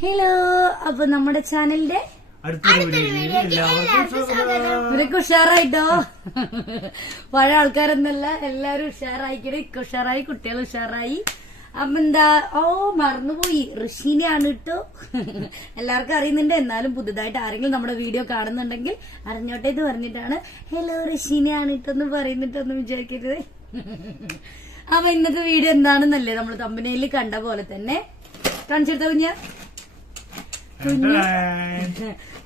Hello അപ്പൊ നമ്മുടെ ചാനലിന്റെ അടുത്തൊരു വീഡിയോയിലേക്ക് എല്ലാവർക്കും സ്വാഗതം. ഇവരൊക്കെ ഉഷാറായിട്ടോ? പഴയ ആൾക്കാരൊന്നല്ല എല്ലാരും ഉഷാറായിക്കണേ. ഇക്ക ഉഷാറായി കുട്ടികൾ ഉഷാറായി. അപ്പൊ എന്താ? ഓ മറന്നുപോയി. ഋഷിനെയാണ് കേട്ടോ എല്ലാവർക്കും അറിയുന്നുണ്ട്. എന്നാലും പുതുതായിട്ട് ആരെങ്കിലും നമ്മുടെ വീഡിയോ കാണുന്നുണ്ടെങ്കിൽ അറിഞ്ഞോട്ടെ എന്ന് പറഞ്ഞിട്ടാണ്. ഹലോ ഋഷിനെയാണ് കേട്ടോന്ന് പറയുന്നിട്ടൊന്നും വിചാരിക്കരുത്. അപ്പൊ ഇന്നത്തെ വീഡിയോ എന്താണെന്നല്ലേ നമ്മൾ തമ്പനയിൽ കണ്ട പോലെ തന്നെ കാണിച്ചെടുത്ത കുഞ്ഞ? Gönül.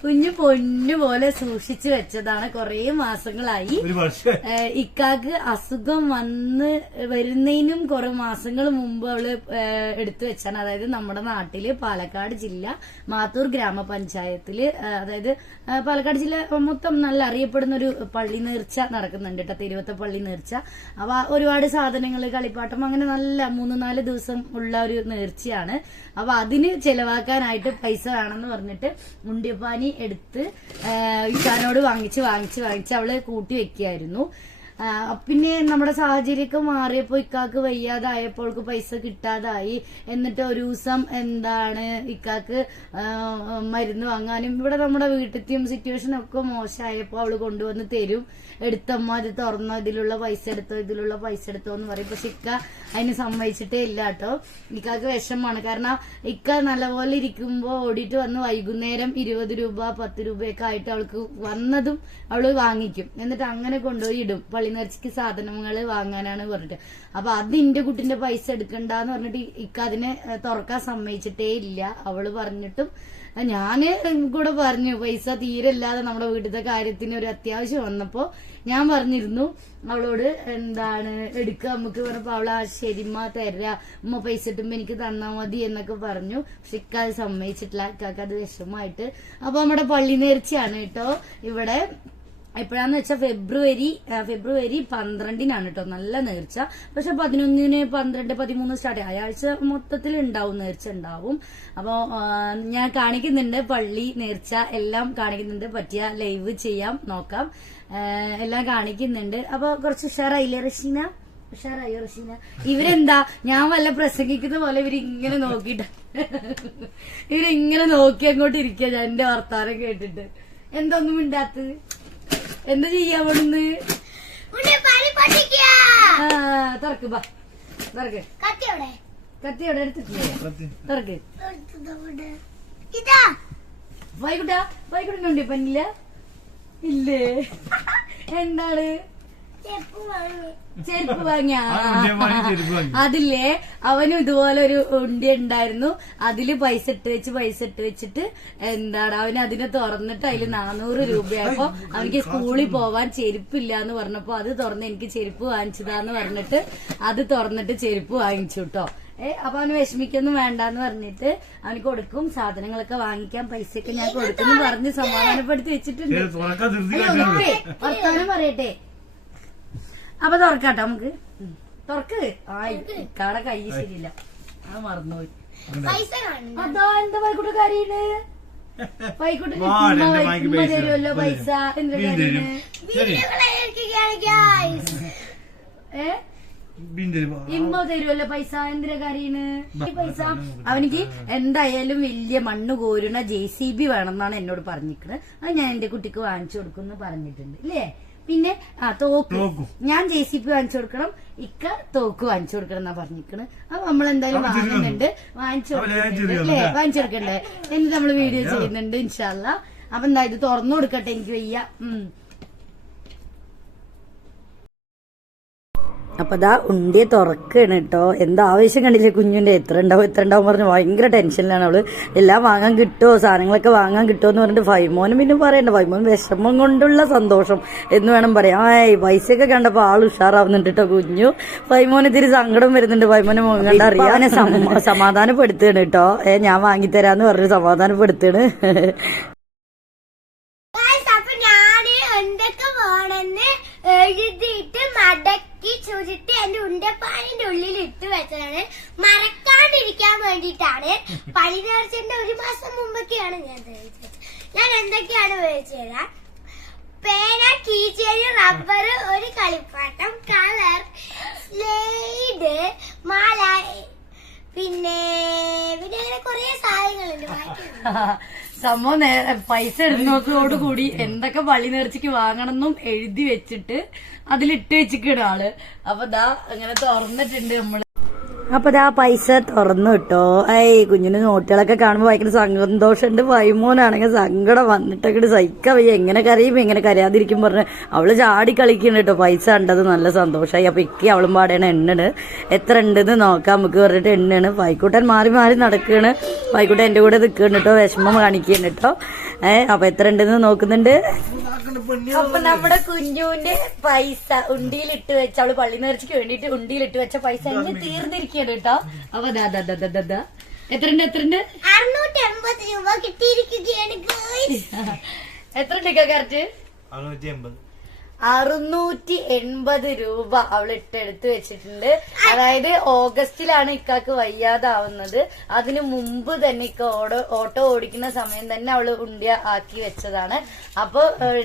കുഞ്ഞു പൊന്നു പോലെ സൂക്ഷിച്ചു വെച്ചതാണ് കൊറേ മാസങ്ങളായി. ഇക്കാക്ക് അസുഖം വന്ന് വരുന്നതിനും കുറെ മാസങ്ങൾ മുമ്പ് അവൾ എടുത്തു വെച്ചാണ്. അതായത് നമ്മുടെ നാട്ടിൽ പാലക്കാട് ജില്ല മാത്തൂർ ഗ്രാമപഞ്ചായത്തിൽ അതായത് പാലക്കാട് ജില്ല മൊത്തം നല്ല അറിയപ്പെടുന്ന ഒരു പള്ളി നേർച്ച നടക്കുന്നുണ്ട് കേട്ടോ തിരുവത്ത പള്ളി നേർച്ച. അപ്പൊ ഒരുപാട് സാധനങ്ങൾ കളിപ്പാട്ടം അങ്ങനെ നല്ല മൂന്ന് നാല് ദിവസം ഉള്ള ഒരു നേർച്ചയാണ്. അപ്പൊ അതിന് ചെലവാക്കാനായിട്ട് പൈസ വേണമെന്ന് പറഞ്ഞിട്ട് ഉണ്ടിയപ്പാനി എടുത്ത് ഇക്കാനോട് വാങ്ങിച്ച് വാങ്ങിച്ച് വാങ്ങിച്ച് അവൾ കൂട്ടി വെക്കുകയായിരുന്നു. പിന്നെ നമ്മുടെ സാഹചര്യമൊക്കെ മാറിയപ്പോ ഇക്കാക്ക് വയ്യാതായപ്പോൾ പൈസ കിട്ടാതായി. എന്നിട്ട് ഒരു ദിവസം എന്താണ് ഇക്കാക്ക് മരുന്ന് വാങ്ങാനും ഇവിടെ നമ്മുടെ വീട്ടിലത്തെയും സിറ്റുവേഷൻ ഒക്കെ മോശമായപ്പോ അവൾ കൊണ്ടുവന്ന് തരും. എടുത്തമ്മ അത് തുറന്നോ ഇതിലുള്ള പൈസ എടുത്തോ ഇതിലുള്ള പൈസ എടുത്തോ എന്ന് പറയും. പക്ഷെ ഇക്ക അതിന് സമ്മതിച്ചിട്ടേ ഇല്ല കേട്ടോ. ഇക്കാക്ക് വിഷമമാണ്. കാരണം ഇക്ക നല്ലപോലെ ഇരിക്കുമ്പോ ഓടിയിട്ട് വന്ന് വൈകുന്നേരം ഇരുപത് രൂപ പത്ത് രൂപയൊക്കെ ആയിട്ട് അവൾക്ക് വന്നതും അവൾ വാങ്ങിക്കും. എന്നിട്ട് അങ്ങനെ കൊണ്ടുപോയി ഇടും പള്ളി നേർച്ചയ്ക്ക് സാധനങ്ങൾ വാങ്ങാനാണ് പറഞ്ഞിട്ട്. അപ്പൊ അത് എന്റെ കുട്ടിന്റെ പൈസ എടുക്കണ്ടെന്ന് പറഞ്ഞിട്ട് ഇക്ക അതിനെ തുറക്കാൻ സമ്മതിച്ചിട്ടേ ഇല്ല. അവൾ പറഞ്ഞിട്ടും ഞാൻ കൂടെ പറഞ്ഞു പൈസ തീരെ ഇല്ലാതെ നമ്മുടെ വീട്ടിലത്തെ കാര്യത്തിന് ഒരു അത്യാവശ്യം വന്നപ്പോ ഞാൻ പറഞ്ഞിരുന്നു അവളോട് എന്താണ് എടുക്കുക നമുക്ക് പറഞ്ഞപ്പോ അവൾ ആ ശരിമ്മ തരാ. ഉമ്മ പൈസ ഇട്ടുമ്പോ എനിക്ക് തന്നാ മതി എന്നൊക്കെ പറഞ്ഞു. പക്ഷെ ഇക്ക അത് സമ്മതിച്ചിട്ടില്ല. ഇക്കാക്കത് വിഷമമായിട്ട്. അപ്പൊ നമ്മുടെ പള്ളി നേർച്ചയാണ് കേട്ടോ. ഇവിടെ എപ്പോഴാന്ന് വെച്ചാൽ ഫെബ്രുവരി ഫെബ്രുവരി പന്ത്രണ്ടിനാണ് കേട്ടോ നല്ല നേർച്ച. പക്ഷെ പതിനൊന്നിന് പന്ത്രണ്ട് പതിമൂന്ന് സ്റ്റാർട്ട് ചെയ്യും. ആഴ്ച മൊത്തത്തിൽ ഉണ്ടാവും നേർച്ച ഉണ്ടാവും. അപ്പോൾ ഞാൻ കാണിക്കുന്നുണ്ട് പള്ളി നേർച്ച എല്ലാം കാണിക്കുന്നുണ്ട്. പറ്റിയ ലൈവ് ചെയ്യാം നോക്കാം. എല്ലാം കാണിക്കുന്നുണ്ട്. അപ്പോൾ കുറച്ച് ഉഷാറായില്ലേ റഷീന? ഉഷാറായോ റഷീന? ഇവരെന്താ? ഞാൻ വല്ല പ്രസംഗിക്കുന്ന പോലെ ഇവരിങ്ങനെ നോക്കിട്ട് ഇവരിങ്ങനെ നോക്കി അങ്ങോട്ട് ഇരിക്കുക ഞാൻ എന്റെ വർത്താനം കേട്ടിട്ട്. എന്തൊന്നും മിണ്ടാത്തത്? എന്താ ചെയ്യാ അവിടുന്ന്? ആ തുറക്ക് കത്തി എടുത്തിട്ടില്ലേ തുറക്ക്. വൈകുട്ടാ വൈകുട്ടിനുണ്ട് പന്നില്ല ഇല്ലേ. എന്താണ്? ചെരുപ്പ് വാങ്ങിയാ. അതില്ലേ? അവനും ഇതുപോലെ ഒരു ഉണ്ടി ഉണ്ടായിരുന്നു. അതിൽ പൈസ ഇട്ട് വെച്ച് പൈസ ഇട്ട് വെച്ചിട്ട് എന്താണ് അവൻ അതിനെ തുറന്നിട്ട് അതിൽ നാനൂറ് രൂപയായപ്പോ അവനിക്ക് സ്കൂളിൽ പോവാൻ ചെരുപ്പില്ല എന്ന് പറഞ്ഞപ്പോ അത് തുറന്ന് എനിക്ക് ചെരുപ്പ് വാങ്ങിച്ചതാന്ന് പറഞ്ഞിട്ട് അത് തുറന്നിട്ട് ചെരുപ്പ് വാങ്ങിച്ചു കേട്ടോ ഏ അപ്പൊ അവന് വിഷമിക്കൊന്നും വേണ്ടെന്ന് പറഞ്ഞിട്ട് അവന് കൊടുക്കും സാധനങ്ങളൊക്കെ വാങ്ങിക്കാൻ പൈസയൊക്കെ ഞാൻ കൊടുക്കുന്നു പറഞ്ഞ് സമാധാനപ്പെടുത്തി വെച്ചിട്ടുണ്ട്. വർത്താനം പറയട്ടെ. അപ്പൊ തുറക്കാട്ടോ നമുക്ക്. തുറക്ക്. ആയി. ഇക്കാടെ കൈ ശരിയില്ല. അത് മറന്നുപോയി. അതോ എന്താ കാര്യണ് എന്റെ വൈ- പൈസ. തരുമല്ലോ. ഇമ്മ തരുമല്ലോ പൈസ. എന്തിനാ കാര്യണ് ഈ പൈസ. അവനിക്ക് എന്തായാലും വലിയ മണ്ണ് കോരുന്ന ജെ സി ബി വേണമെന്നാണ് എന്നോട് പറഞ്ഞിരിക്കുന്നത് അത് ഞാൻ എന്റെ കുട്ടിക്ക് വാങ്ങിച്ചു കൊടുക്കുന്നു പറഞ്ഞിട്ടുണ്ട്. ഇല്ലേ? പിന്നെ ആ തോക്ക്. ഞാൻ ജെ സി പി വാങ്ങിച്ചു കൊടുക്കണം. ഇക്ക തോക്ക് വാങ്ങിച്ചു കൊടുക്കണം എന്നാ പറഞ്ഞിരിക്കണ്. അപ്പൊ നമ്മൾ എന്തായാലും വാങ്ങുന്നുണ്ട്. വാങ്ങിച്ചു കൊടുക്കണ്ടേ ഞാൻ കൊടുക്കുന്നുണ്ട്. അല്ലേ? വാങ്ങിച്ചു കൊടുക്കണ്ടേ എന്നിട്ട് നമ്മൾ വീഡിയോ ചെയ്യുന്നുണ്ട് ഇൻഷാല്ല അപ്പൊ എന്താ ഇത് തുറന്നു കൊടുക്കട്ടെ എനിക്ക് വയ്യ. ഉം. അപ്പൊ അതാ ഉണ്ടിയെ തുറക്കാണ് കേട്ടോ എന്താ ആവശ്യം കണ്ടില്ലേ കുഞ്ഞിന്റെ എത്ര ഉണ്ടാവും എത്ര ഉണ്ടാവും പറഞ്ഞ് ഭയങ്കര ടെൻഷനിലാണ് അവൾ. എല്ലാം വാങ്ങാൻ കിട്ടുമോ സാധനങ്ങളൊക്കെ വാങ്ങാൻ കിട്ടുമോ എന്ന് പറഞ്ഞിട്ട് ഫൈമോനും പിന്നെ പറയണ്ട. ഫൈമോൻ വിഷമം കൊണ്ടുള്ള സന്തോഷം എന്ന് വേണം പറയാം ആയ് പൈസയൊക്കെ കണ്ടപ്പോ ആൾ ഉഷാറാവുന്നുണ്ട് കേട്ടോ കുഞ്ഞു. ഫൈമോന് ഇത്തിരി സങ്കടം വരുന്നുണ്ട്. ഫൈമോനെ മുഖം കണ്ട അറിയാനെ സമാധാനപ്പെടുത്തുകയാണ് കേട്ടോ ഏ ഞാൻ വാങ്ങിത്തരാന്ന് പറഞ്ഞ് സമാധാനപ്പെടുത്തുകയാണ് എന്തൊക്കെ വേണമെന്ന് എഴുതിയിട്ട് മടക്കി ചുരുട്ടി എന്റെ ഉണ്ടപ്പാനിന്റെ ഉള്ളിൽ ഇട്ട് വെച്ചതാണ്. മറക്കാണ്ടിരിക്കാൻ വേണ്ടിയിട്ടാണ്. പണി നേർച്ചന്റെ ഒരു മാസം മുമ്പൊക്കെയാണ് ഞാൻ. ഞാൻ എന്തൊക്കെയാണ് മേടിച്ചത് പേന കീച്ചേരി റബ്ബർ ഒരു കളിപ്പാട്ടം കളർ സ്ലേഡ് മാല പിന്നെ പിന്നെ അങ്ങനെ കുറെ സാധനങ്ങളുണ്ട്. സംഭവം പൈസ ഇടുന്നതോടു കൂടി എന്തൊക്കെ പള്ളി നേർച്ചയ്ക്ക് വാങ്ങണമെന്നും എഴുതി വെച്ചിട്ട് അതിലിട്ട് വെച്ചിക്കണ ആൾ. അപ്പൊ ദാ അങ്ങനെ തുറന്നിട്ടുണ്ട് നമ്മൾ. അപ്പൊ ആ പൈസ തുറന്നു കിട്ടോ ഏയ് കുഞ്ഞിന് നോട്ടുകളൊക്കെ കാണുമ്പോ ഭയങ്കര സന്തോഷമുണ്ട് വൈമോനാണെങ്കിൽ സങ്കടം വന്നിട്ടൊക്കെ സഹിക്കാൻ വയ്യ. എങ്ങനെ കരയും എങ്ങനെ കരയാതിരിക്കും പറഞ്ഞ് അവൾ ചാടി കളിക്കുന്നുണ്ട് കേട്ടോ പൈസ ഉണ്ടത് നല്ല സന്തോഷമായി അപ്പൊ ഇക്കി അവളും പാടേണ എണ്ണണ്. എത്ര ഉണ്ടെന്ന് നോക്കാം നമുക്ക് പറഞ്ഞിട്ട് എണ്ണാണ്. പൈക്കൂട്ടൻ മാറി മാറി നടക്കുകയാണ് പൈക്കൂട്ടൻ എന്റെ കൂടെ നിൽക്കുന്നുണ്ട് കേട്ടോ വിഷമം കാണിക്കുന്നുണ്ട് കേട്ടോ ഏഹ് അപ്പൊ എത്ര ഉണ്ടെന്ന് നോക്കുന്നുണ്ട്? അപ്പൊ നമ്മുടെ കുഞ്ഞുവിന്റെ പൈസ ഉണ്ടിയിലിട്ട് വെച്ച അവൾ പള്ളി നേർച്ചയ്ക്ക് വേണ്ടിട്ട് ഉണ്ടിയിലിട്ട് വെച്ച പൈസ ഇനി തീർന്നിരിക്കുകയാണ് കേട്ടോ. അപ്പൊ ദാ ദാ ദാ ദാ ദാ ദാ. എത്രണ്ട് എത്രണ്ട്? അറുന്നൂറ്റി അമ്പത് രൂപ കിട്ടിയിരിക്കുകയാണ് guys. എത്ര ഉണ്ട് കറക്റ്റ് അറുന്നൂറ്റി എൺപത് അറുന്നൂറ്റി എൺപത് രൂപ അവൾ ഇട്ടെടുത്ത് വെച്ചിട്ടുണ്ട്. അതായത് ഓഗസ്റ്റിലാണ് ഇക്കാക്ക് വയ്യാതാവുന്നത്. അതിനു മുമ്പ് തന്നെ ഇക്ക ഓടോ ഓട്ടോ ഓടിക്കുന്ന സമയം തന്നെ അവൾ ഉണ്ടിയ ആക്കി വെച്ചതാണ്. അപ്പൊ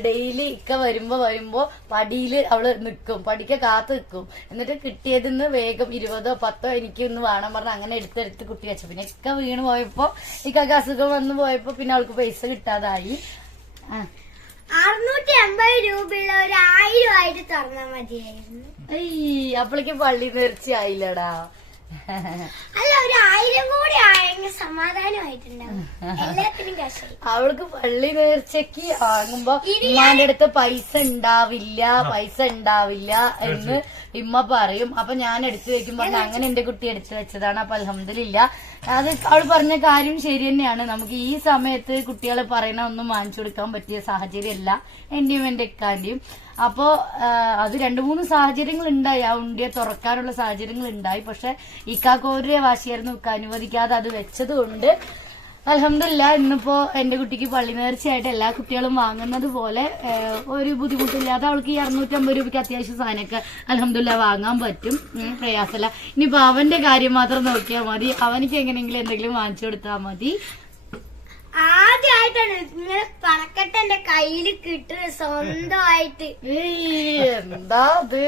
ഡെയിലി ഇക്ക വരുമ്പോ വരുമ്പോ പടിയിൽ അവൾ നിൽക്കും പടിക്ക കാത്തു നിൽക്കും എന്നിട്ട് കിട്ടിയതിന്ന് വേഗം ഇരുപതോ പത്തോ എനിക്ക് ഇന്ന് വേണം പറഞ്ഞ് അങ്ങനെ എടുത്തെടുത്ത് കുട്ടി വെച്ചു. പിന്നെ ഇക്ക വീണ് പോയപ്പോ ഇക്കാക്ക് അസുഖം വന്നു പോയപ്പോ പിന്നെ അവൾക്ക് പൈസ കിട്ടാതായി. ആ. അറുന്നൂറ്റി അമ്പത് രൂപയുള്ള ഒരു ആയിരം ആയിട്ട് തുറന്നാൽ മതിയായിരുന്നു അപ്പോഴേക്ക് പള്ളി നേർച്ചയായില്ലടാ അല്ല ഒരു ആയിരം കൂടി ആയെങ്കിൽ സമാധാനമായിട്ടുണ്ടാവും. എല്ലാത്തിനും കഷ്ടം അവൾക്ക് പള്ളി നേർച്ചയ്ക്ക് വാങ്ങുമ്പോ ഉമ്മാന്റെ അടുത്ത് പൈസ ഉണ്ടാവില്ല പൈസ ഉണ്ടാവില്ല എന്ന് ഇമ്മ പറയും. അപ്പൊ ഞാൻ എടുത്തു വെക്കുമ്പോ പറഞ്ഞു അങ്ങനെ എന്റെ കുട്ടി എടുത്തു വെച്ചതാണ്. അപ്പൊ അലഹമില്ല അത് അവൾ പറഞ്ഞ കാര്യം ശരി തന്നെയാണ്. നമുക്ക് ഈ സമയത്ത് കുട്ടികളെ പറയുന്ന ഒന്നും വാങ്ങിച്ചു കൊടുക്കാൻ പറ്റിയ സാഹചര്യമല്ല. എന്റെയും എന്റെ ഇക്കാന്റെയും. അപ്പോ അത് രണ്ടു മൂന്ന് സാഹചര്യങ്ങൾ ഉണ്ടായി. ആ ഉണ്ടിയെ തുറക്കാനുള്ള സാഹചര്യങ്ങൾ ഉണ്ടായി. പക്ഷെ ഇക്കാക്കോരുടെ വാശിയായിരുന്നു ഒക്കെ അനുവദിക്കാതെ അത് വെച്ചതുകൊണ്ട്. അലഹമില്ല ഇന്നിപ്പോ എന്റെ കുട്ടിക്ക് പള്ളി നേർച്ചയായിട്ട് എല്ലാ കുട്ടികളും വാങ്ങുന്നത് പോലെ ഒരു ബുദ്ധിമുട്ടില്ലാതെ അവൾക്ക് ഈ അറുന്നൂറ്റമ്പത് രൂപയ്ക്ക് അത്യാവശ്യം സാധനമൊക്കെ അലഹമില്ല വാങ്ങാൻ പറ്റും. പ്രയാസമല്ല. ഇനിയിപ്പോ അവന്റെ കാര്യം മാത്രം നോക്കിയാൽ മതി. അവനിക്ക് എങ്ങനെയെങ്കിലും എന്തെങ്കിലും വാങ്ങിച്ചു കൊടുത്താൽ മതി. ആദ്യമായിട്ടാണ് ഇങ്ങനെ എന്റെ കയ്യിൽ കിട്ടു സ്വന്തമായിട്ട്. എന്താ അത്?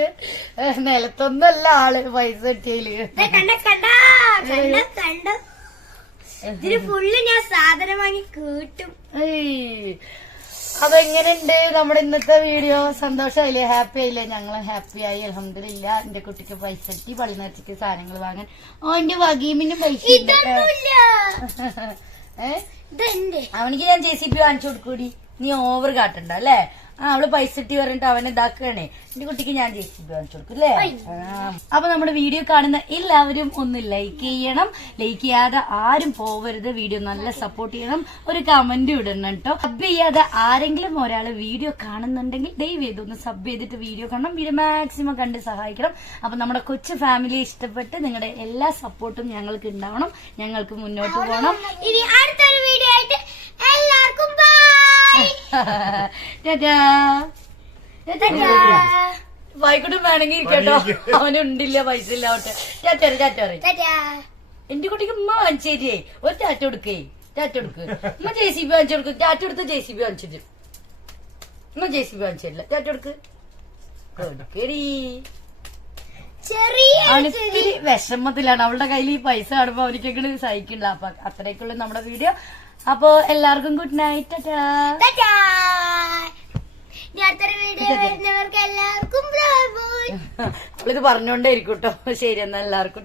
നിലത്തൊന്നല്ല ആൾ പൈസ കിട്ടിയിൽ കണ്ട കണ്ട കണ്ട കണ്ട. ഇതിന് ഫുള്ള് ഞാൻ സാധനം വാങ്ങി കിട്ടും. അതെങ്ങനെയുണ്ട്? നമ്മുടെ ഇന്നത്തെ വീഡിയോ സന്തോഷമായില്ലേ? ഹാപ്പി ആയില്ലേ? ഞങ്ങൾ ഹാപ്പി ആയി. അലഹമില്ല എന്റെ കുട്ടിക്ക് പൈസ കിട്ടി. പള്ളി നേരത്തേക്ക് സാധനങ്ങൾ വാങ്ങാൻ. ഓ എന്റെ വകീമിനും പൈസ അവനിക്ക് ഞാൻ ജെ സി പി വാങ്ങിച്ചു കൊടുക്കൂടി. നീ ഓവർ കാട്ടണ്ട അല്ലേ? ആ അവൾ പൈസ ഇട്ടി പറഞ്ഞിട്ട് അവനെ ഇതാക്കുകയാണേ. എന്റെ കുട്ടിക്ക് ഞാൻ ജെ സി ബി വാങ്ങിച്ചു കൊടുക്കും അല്ലേ. അപ്പൊ നമ്മുടെ വീഡിയോ കാണുന്ന എല്ലാവരും ഒന്ന് ലൈക്ക് ചെയ്യണം. ലൈക്ക് ചെയ്യാതെ ആരും പോവരുത്. വീഡിയോ നല്ല സപ്പോർട്ട് ചെയ്യണം. ഒരു കമന്റ് ഇടണം കേട്ടോ സബ് ചെയ്യാതെ ആരെങ്കിലും ഒരാൾ വീഡിയോ കാണുന്നുണ്ടെങ്കിൽ ദയവ് ചെയ്ത് ഒന്ന് സബ് ചെയ്തിട്ട് വീഡിയോ കാണണം. വീഡിയോ മാക്സിമം കണ്ട് സഹായിക്കണം. അപ്പൊ നമ്മുടെ കൊച്ചു ഫാമിലി ഇഷ്ടപ്പെട്ട് നിങ്ങളുടെ എല്ലാ സപ്പോർട്ടും ഞങ്ങൾക്ക് ഉണ്ടാവണം. ഞങ്ങൾക്ക് മുന്നോട്ട് പോകണം. ഇനി വീഡിയോ ആയിട്ട് എല്ലാവർക്കും ബൈ ടാറ്റാ. ടാറ്റാ. വായിക്കോട്ടും വേണമെങ്കിൽ ഇരിക്കട്ടോ അവനുണ്ടില്ല പൈസ ഇല്ല അവട്ടെ ചാറ്റോറി ടാറ്റാ എന്റെ കുട്ടിക്ക് ഉമ്മ വാങ്ങിച്ചേരിയേ ഒരു ചാറ്റ കൊടുക്കേ. ചാറ്റ കൊടുക്ക്. ഉമ്മ ജെ സി ബി വാങ്ങിച്ചു കൊടുക്കും. ചാറ്റ കൊടുത്ത് ജെ സി ബി വാങ്ങിച്ചു ഉമ്മ ജെ സി ബി വാങ്ങിച്ചില്ല ചാറ്റ കൊടുക്ക്. കൊടുക്കടി. ചെറിയ വിഷമത്തിലാണ്. അവളുടെ കയ്യിൽ ഈ പൈസ കാണുമ്പോ അവനിക്കെങ്കിലും സഹിക്കണ്ട. അപ്പൊ അത്രയൊക്കെയുള്ള നമ്മുടെ വീഡിയോ. അപ്പൊ എല്ലാവർക്കും ഗുഡ് നൈറ്റ് വരുന്നവർക്ക് എല്ലാവർക്കും അവളിത് പറഞ്ഞോണ്ടേ ഇരിക്കും കേട്ടോ ശരി എന്നാ എല്ലാവർക്കും